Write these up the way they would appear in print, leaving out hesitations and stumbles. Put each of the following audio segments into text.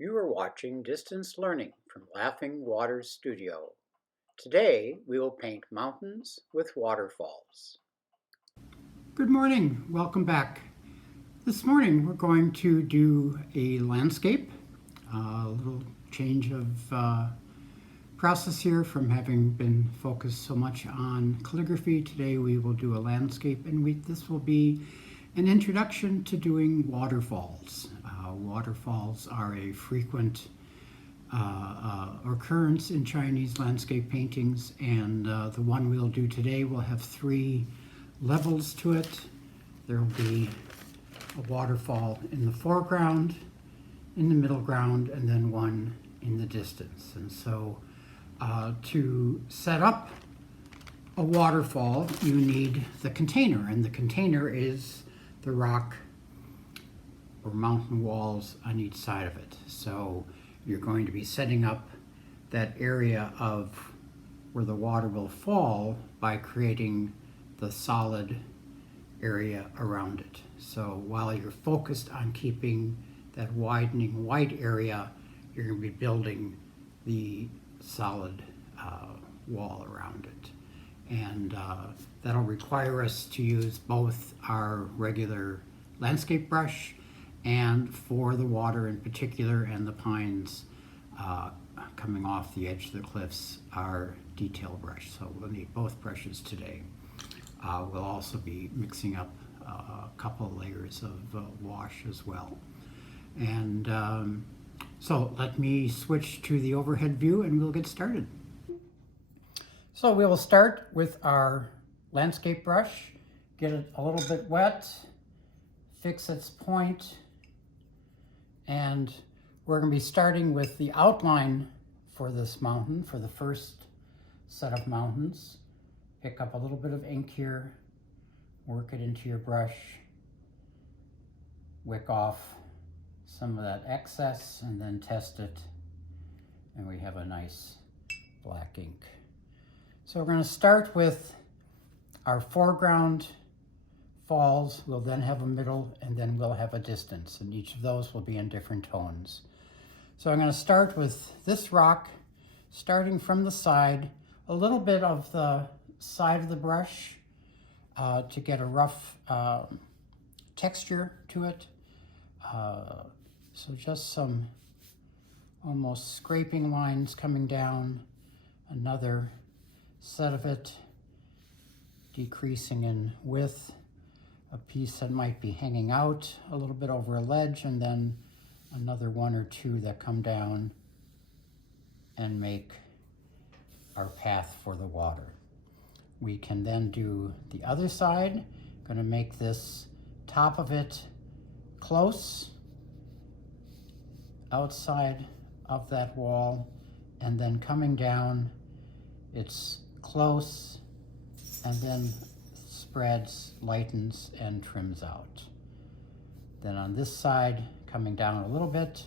You are watching Distance Learning from Laughing Waters Studio. Today we will paint mountains with waterfalls. Good morning, welcome back. This morning we're going to do a landscape, a little change of process here from having been focused so much on calligraphy. Today we will do a landscape, and this will be an introduction to doing waterfalls. Waterfalls are a frequent occurrence in Chinese landscape paintings, and the one we'll do today will have three levels to it. There will be a waterfall in the foreground, in the middle ground, and then one in the distance. And so to set up a waterfall, you need the container, and the container is the rock or mountain walls on each side of it. So you're going to be setting up that area of where the water will fall by creating the solid area around it. So while you're focused on keeping that widening white area, you're going to be building the solid wall around it. And that'll require us to use both our regular landscape brush and for the water in particular and the pines coming off the edge of the cliffs, our detail brush. So we'll need both brushes today. We'll also be mixing up a couple layers of wash as well. And so let me switch to the overhead view and we'll get started. So we will start with our landscape brush, get it a little bit wet, fix its point, and we're going to be starting with the outline for this mountain, for the first set of mountains. Pick up a little bit of ink here, work it into your brush, wick off some of that excess, and then test it, and we have a nice black ink. So we're going to start with our foreground falls. We'll then have a middle, and then we'll have a distance, and each of those will be in different tones. So I'm going to start with this rock, starting from the side, a little bit of the side of the brush to get a rough texture to it. So just some almost scraping lines coming down, another set of it decreasing in width, a piece that might be hanging out a little bit over a ledge, and then another one or two that come down and make our path for the water. We can then do the other side. Going to make this top of it close outside of that wall, and then coming down it's close and then spreads, lightens, and trims out. Then on this side, coming down a little bit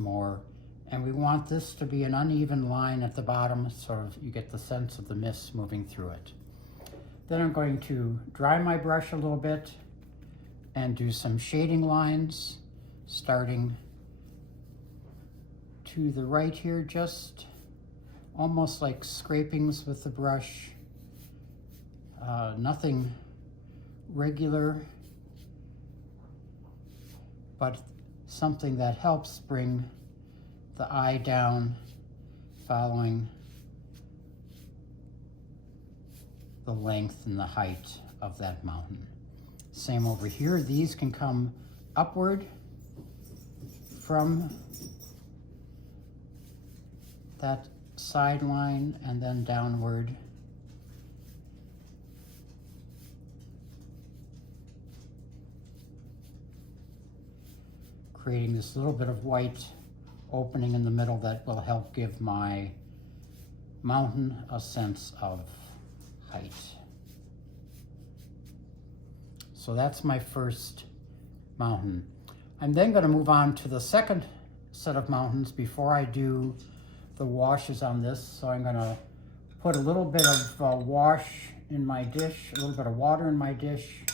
more, and we want this to be an uneven line at the bottom, sort of you get the sense of the mist moving through it. Then I'm going to dry my brush a little bit and do some shading lines, starting to the right here, just almost like scrapings with the brush. Nothing regular, but something that helps bring the eye down, following the length and the height of that mountain. Same over here. These can come upward from that sideline and then downward. Creating this little bit of white opening in the middle that will help give my mountain a sense of height. So that's my first mountain. I'm then going to move on to the second set of mountains before I do the washes on this. So I'm going to put a little bit of wash in my dish, a little bit of water in my dish.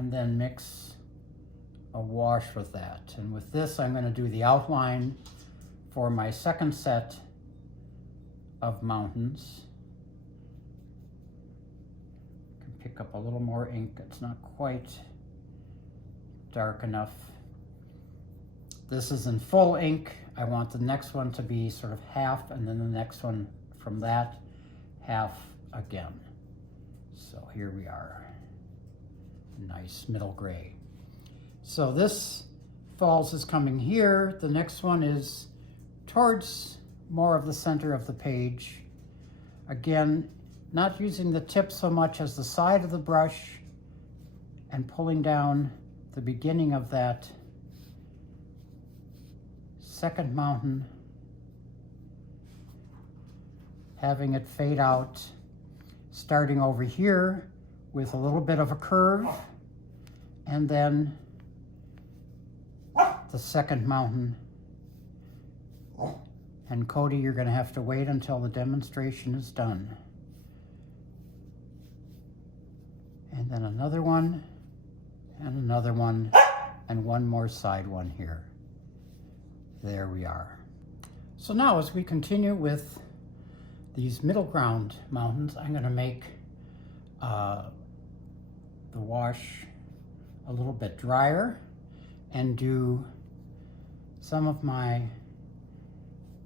and then mix a wash with that. And with this, I'm going to do the outline for my second set of mountains. I can pick up a little more ink. It's not quite dark enough. This is in full ink. I want the next one to be sort of half, and then the next one from that, half again. So here we are. Nice middle gray. So this falls is coming here. The next one is towards more of the center of the page. Again, not using the tip so much as the side of the brush and pulling down the beginning of that second mountain, having it fade out, starting over here with a little bit of a curve, and then the second mountain. And Cody, you're going to have to wait until the demonstration is done. And then another one, and another one, and one more side one here. There we are. So now as we continue with these middle ground mountains, I'm going to make the wash a little bit drier and do some of my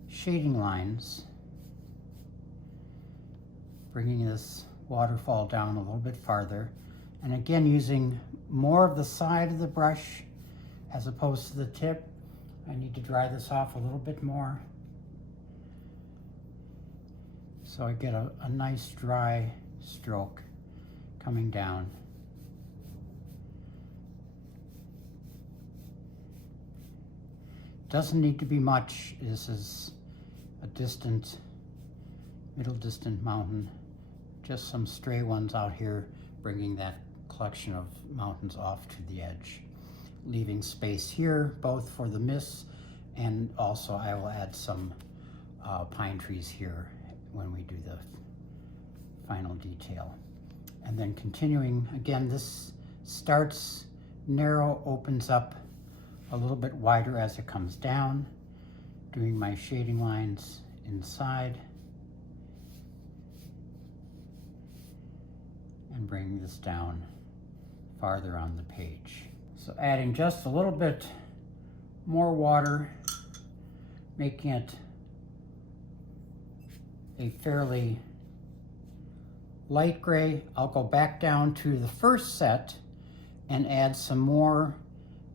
shading lines, bringing this waterfall down a little bit farther, and again using more of the side of the brush as opposed to the tip. I need to dry this off a little bit more so I get a nice dry stroke coming down. Doesn't need to be much. This is a distant, middle distant mountain. Just some stray ones out here, bringing that collection of mountains off to the edge. Leaving space here, both for the mist, and also I will add some pine trees here when we do the final detail. And then continuing, again, this starts narrow, opens up a little bit wider as it comes down, doing my shading lines inside, and bringing this down farther on the page. So adding just a little bit more water, making it a fairly light gray. I'll go back down to the first set and add some more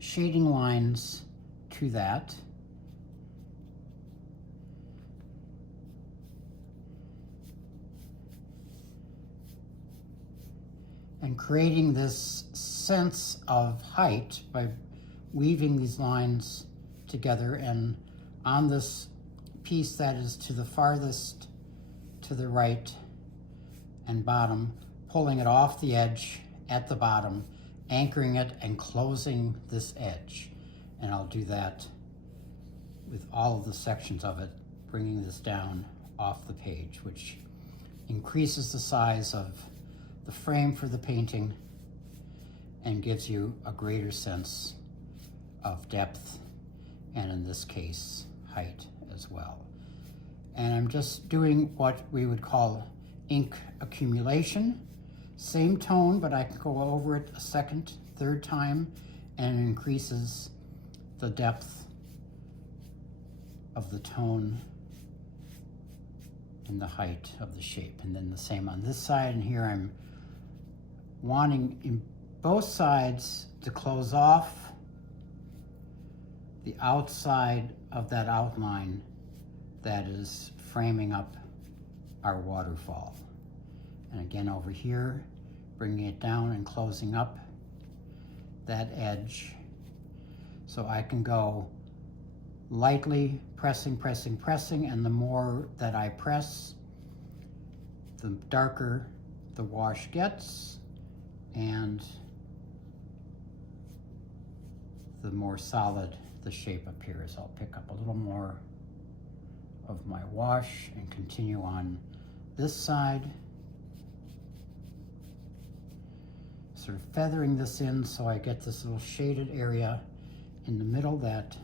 shading lines to that. And creating this sense of height by weaving these lines together, and on this piece that is to the farthest to the right and bottom, pulling it off the edge at the bottom, anchoring it and closing this edge. And I'll do that with all of the sections of it, bringing this down off the page, which increases the size of the frame for the painting and gives you a greater sense of depth, and in this case, height as well. And I'm just doing what we would call ink accumulation. Same tone, but I can go over it a second, third time, and it increases the depth of the tone and the height of the shape. And then the same on this side, and here I'm wanting in both sides to close off the outside of that outline that is framing up our waterfall. And again over here, bringing it down and closing up that edge. So I can go lightly pressing, pressing, pressing, and the more that I press, the darker the wash gets, and the more solid the shape appears. I'll pick up a little more of my wash and continue on this side, sort of feathering this in so I get this little shaded area in the middle that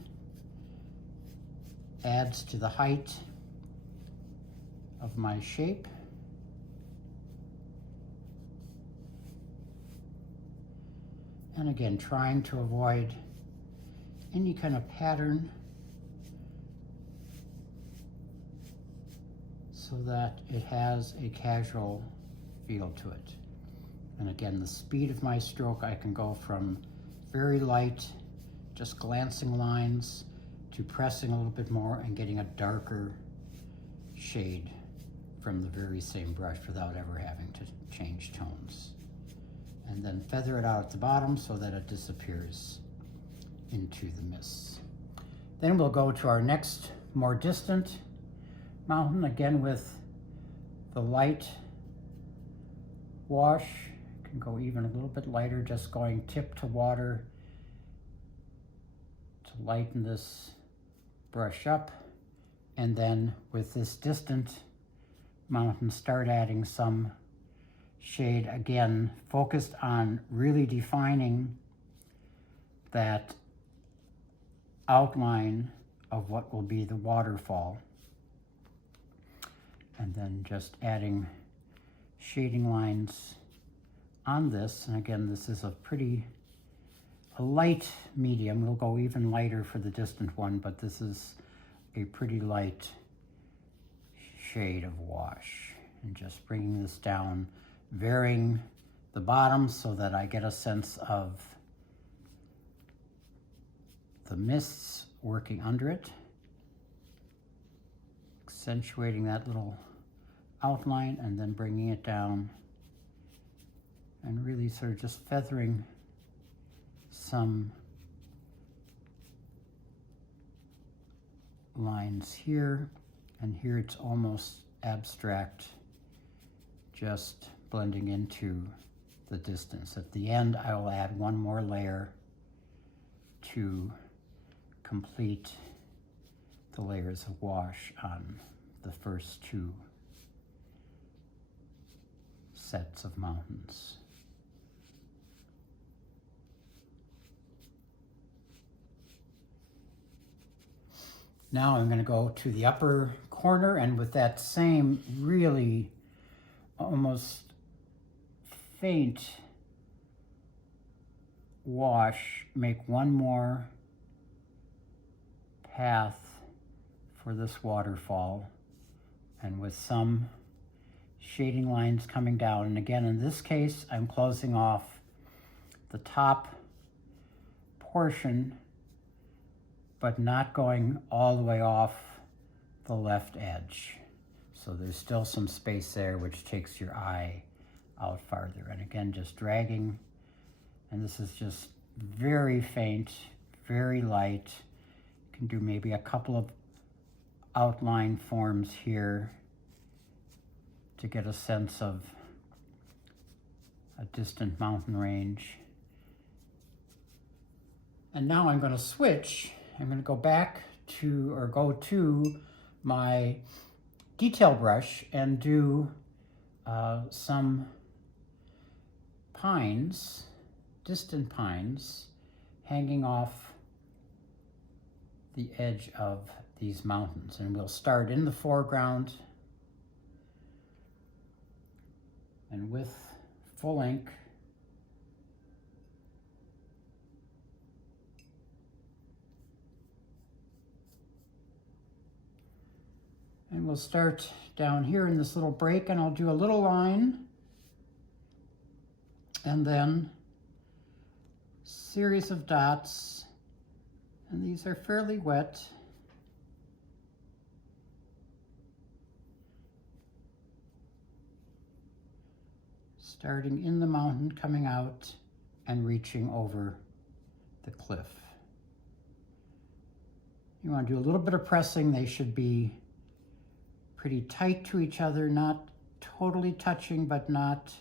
adds to the height of my shape. And again, trying to avoid any kind of pattern so that it has a casual feel to it. And again, the speed of my stroke, I can go from very light, just glancing lines, to pressing a little bit more and getting a darker shade from the very same brush without ever having to change tones. And then feather it out at the bottom so that it disappears into the mists. Then we'll go to our next more distant mountain, again with the light wash. Can go even a little bit lighter, just going tip to water to lighten this brush up. And then with this distant mountain, start adding some shade, again focused on really defining that outline of what will be the waterfall, and then just adding shading lines on this. And again, this is a light medium. We'll go even lighter for the distant one, but this is a pretty light shade of wash. And just bringing this down, varying the bottom so that I get a sense of the mists working under it, accentuating that little outline, and then bringing it down and really sort of just feathering some lines here, and here it's almost abstract, just blending into the distance. At the end, I will add one more layer to complete the layers of wash on the first two sets of mountains. Now I'm going to go to the upper corner, and with that same really almost faint wash, make one more path for this waterfall, and with some shading lines coming down. And again, in this case, I'm closing off the top portion, but not going all the way off the left edge. So there's still some space there, which takes your eye out farther. And again, just dragging, and this is just very faint, very light. You can do maybe a couple of outline forms here to get a sense of a distant mountain range. And now I'm going to switch. I'm going to go back to, or go to my detail brush and do some pines, distant pines, hanging off the edge of these mountains. And we'll start in the foreground, and with full ink, and we'll start down here in this little break, and I'll do a little line, and then series of dots, and these are fairly wet. Starting in the mountain, coming out, and reaching over the cliff. You want to do a little bit of pressing. They should be pretty tight to each other, not totally touching, but not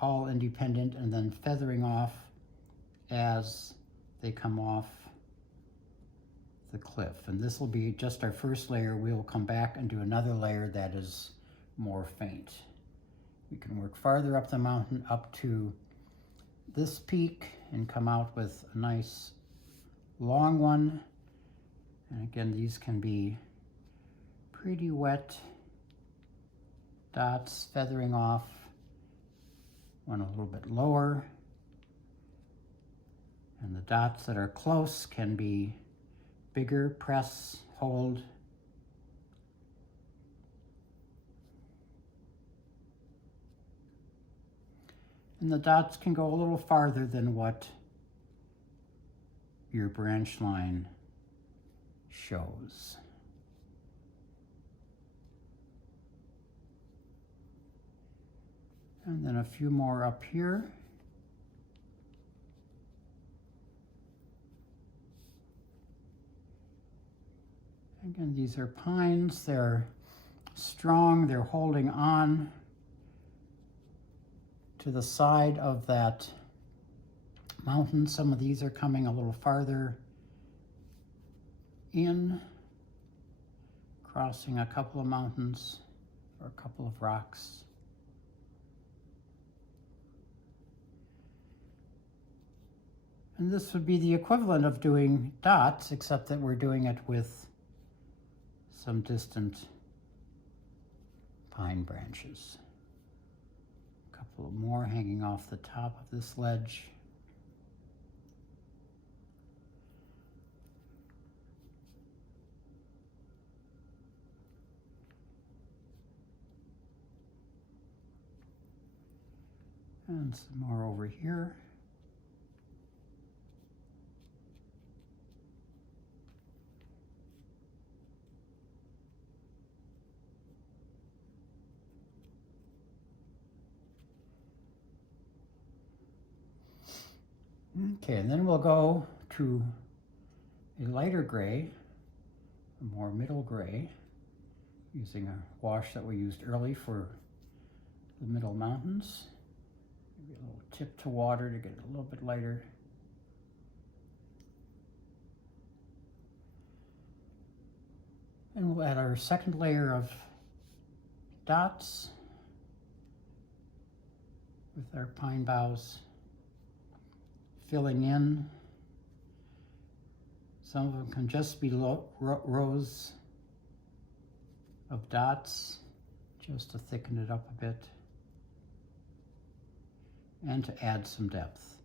all independent, and then feathering off as they come off the cliff. And this will be just our first layer. We will come back and do another layer that is more faint. We can work farther up the mountain up to this peak and come out with a nice long one. And again, these can be pretty wet dots feathering off. One a little bit lower. And the dots that are close can be bigger, press, hold. And the dots can go a little farther than what your branch line shows. And then a few more up here. Again, these are pines. They're strong. They're holding on to the side of that mountain. Some of these are coming a little farther in, crossing a couple of mountains or a couple of rocks. And this would be the equivalent of doing dots, except that we're doing it with some distant pine branches. A couple more hanging off the top of this ledge. And some more over here. Okay, and then we'll go to a lighter gray, a more middle gray, using a wash that we used early for the middle mountains. Maybe a little tip to water to get it a little bit lighter. And we'll add our second layer of dots with our pine boughs filling in. Some of them can just be rows of dots, just to thicken it up a bit and to add some depth.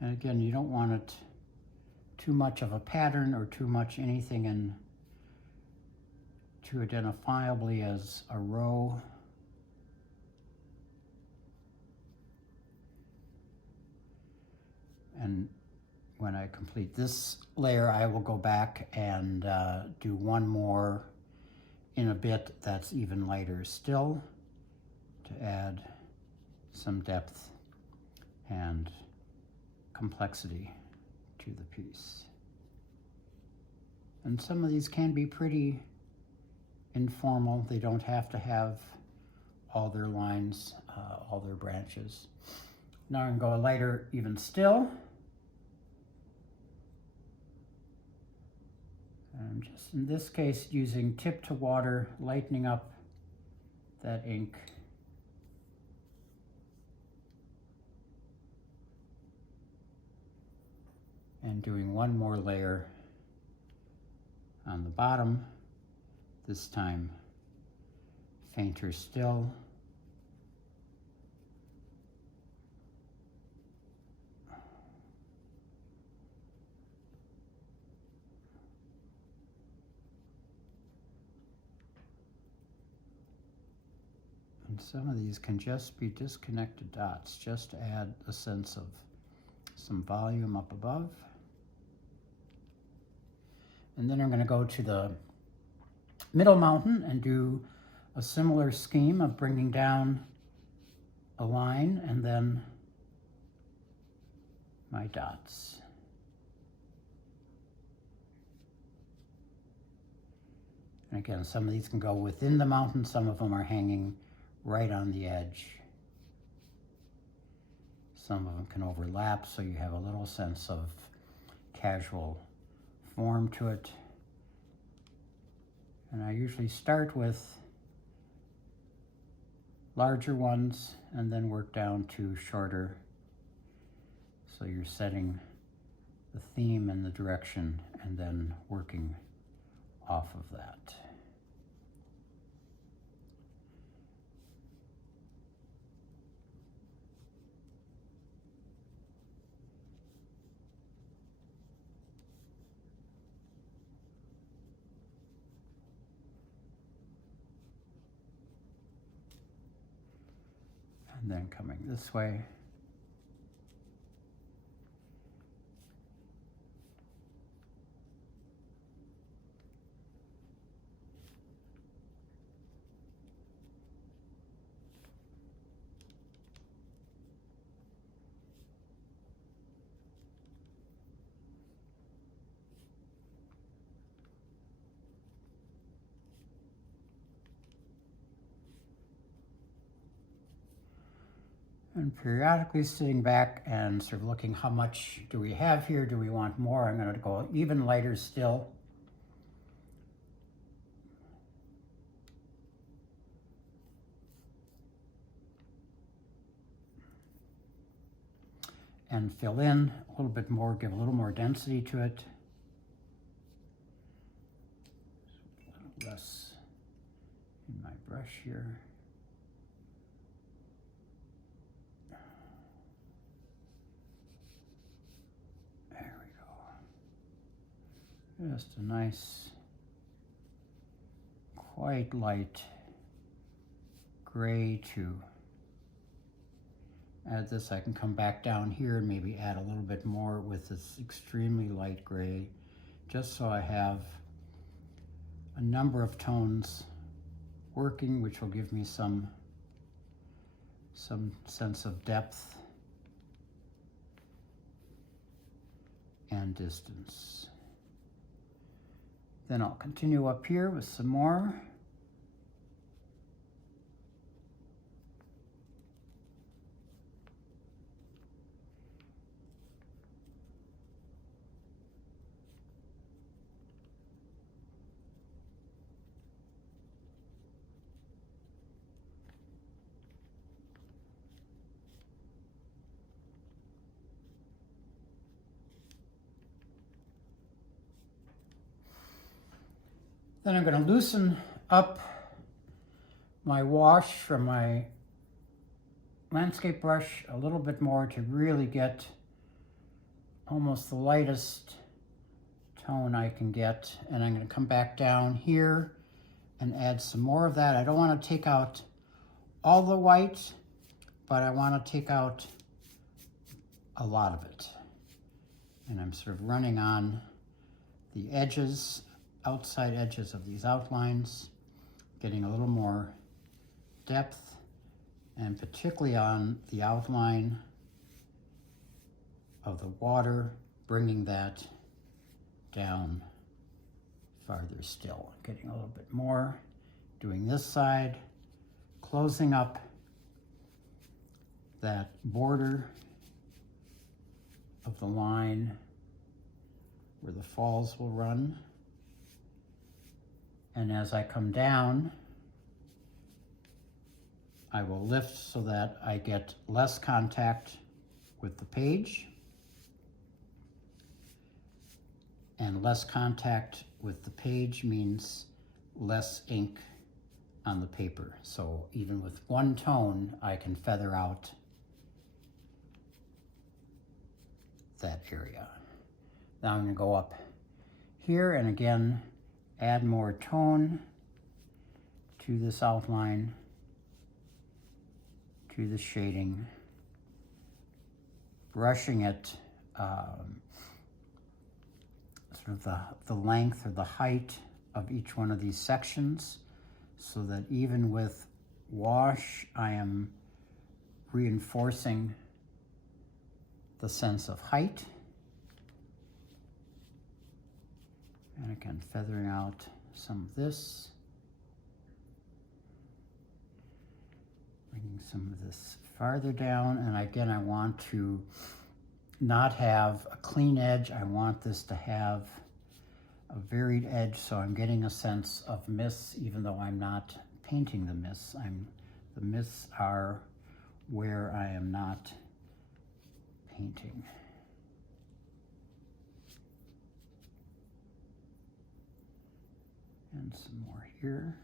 And again, you don't want it too much of a pattern or too much anything in too identifiably as a row. And when I complete this layer, I will go back and do one more in a bit that's even lighter still to add some depth and complexity to the piece. And some of these can be pretty informal. They don't have to have all their lines, all their branches. Now I'm going to go lighter even still. And just in this case, using tip to water, lightening up that ink. And doing one more layer on the bottom, this time fainter still. And some of these can just be disconnected dots, just to add a sense of some volume up above. And then I'm going to go to the middle mountain and do a similar scheme of bringing down a line and then my dots. And again, some of these can go within the mountain, some of them are hanging right on the edge. Some of them can overlap, so you have a little sense of casual form to it. And I usually start with larger ones and then work down to shorter So you're setting the theme and the direction and then working off of that. And then coming this way. And periodically sitting back and sort of looking, how much do we have here? Do we want more? I'm going to go even lighter still. And fill in a little bit more, give a little more density to it. A little less in my brush here. Just a nice, quite light gray to add this. I can come back down here and maybe add a little bit more with this extremely light gray, just so I have a number of tones working, which will give me some sense of depth and distance. Then I'll continue up here with some more. Then I'm going to loosen up my wash from my landscape brush a little bit more to really get almost the lightest tone I can get. And I'm going to come back down here and add some more of that. I don't want to take out all the white, but I want to take out a lot of it. And I'm sort of running on the edges, outside edges of these outlines, getting a little more depth, and particularly on the outline of the water, bringing that down farther still. Getting a little bit more, doing this side, closing up that border of the line where the falls will run. And as I come down, I will lift so that I get less contact with the page, and less contact with the page means less ink on the paper. So even with one tone, I can feather out that area. Now I'm going to go up here and again add more tone to this outline, to the shading, brushing it sort of the length or the height of each one of these sections, so that even with wash I am reinforcing the sense of height. And again, feathering out some of this, bringing some of this farther down. And again, I want to not have a clean edge. I want this to have a varied edge, so I'm getting a sense of mists, even though I'm not painting the mists. The mists are where I am not painting. And some more here.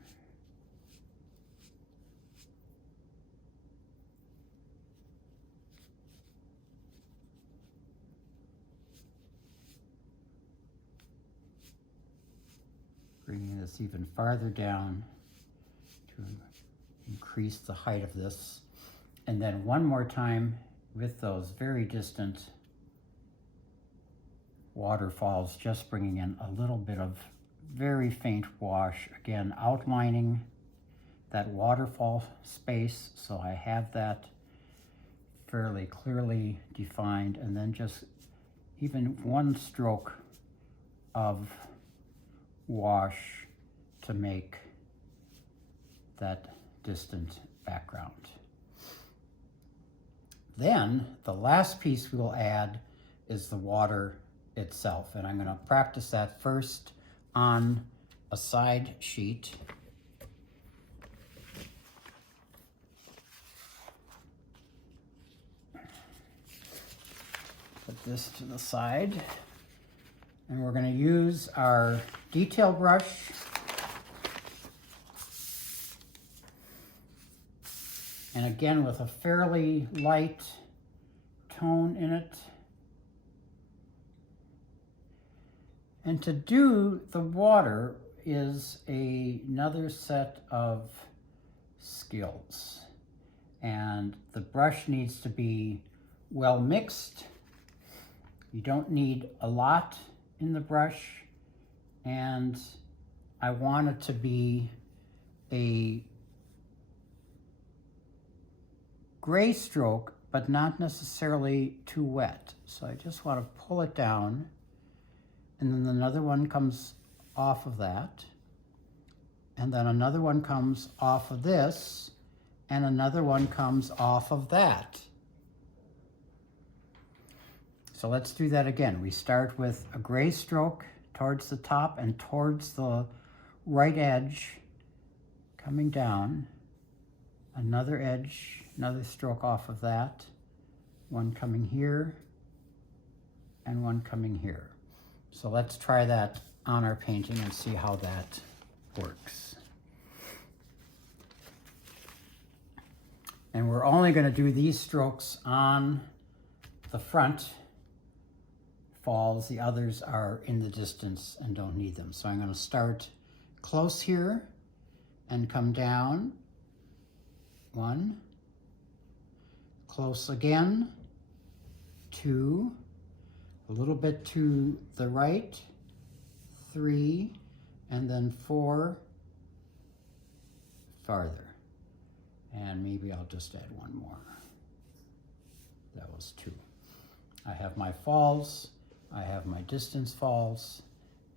Bringing this even farther down to increase the height of this. And then one more time with those very distant waterfalls, just bringing in a little bit of very faint wash, again outlining that waterfall space so I have that fairly clearly defined, and then just even one stroke of wash to make that distant background. Then the last piece we'll add is the water itself, and I'm going to practice that first on a side sheet. Put this to the side, and we're going to use our detail brush and again with a fairly light tone in it. And to do the water is another set of skills. And the brush needs to be well mixed. You don't need a lot in the brush. And I want it to be a gray stroke, but not necessarily too wet. So I just want to pull it down. And then another one comes off of that. And then another one comes off of this. And another one comes off of that. So let's do that again. We start with a gray stroke towards the top and towards the right edge, coming down. Another edge, another stroke off of that. One coming here, and one coming here. So let's try that on our painting and see how that works. And we're only going to do these strokes on the front falls. The others are in the distance and don't need them. So I'm going to start close here and come down. One, close again, two, a little bit to the right, three, and then four farther. And maybe I'll just add one more. That was two. I have my falls, I have my distance falls,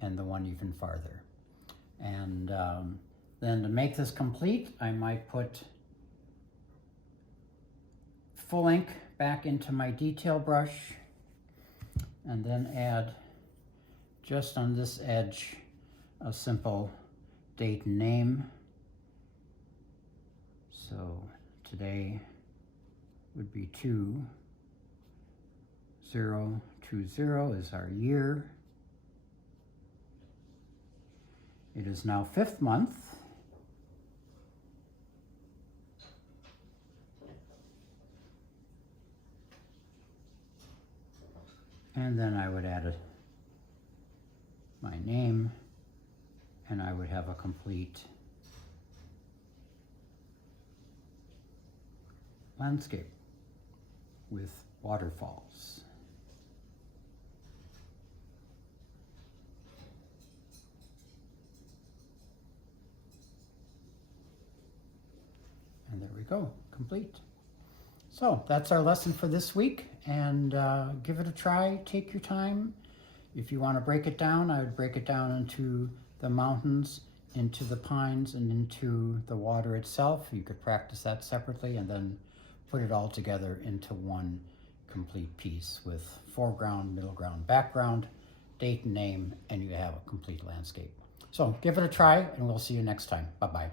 and the one even farther. And then to make this complete, I might put full ink back into my detail brush and then add just on this edge a simple date and name. So today would be 2020 is our year. It is now 5th month. And then I would add my name, and I would have a complete landscape with waterfalls. And there we go, complete. So that's our lesson for this week, and give it a try, take your time. If you want to break it down, I would break it down into the mountains, into the pines, and into the water itself. You could practice that separately and then put it all together into one complete piece with foreground, middle ground, background, date and name, and you have a complete landscape. So give it a try, and we'll see you next time. Bye-bye.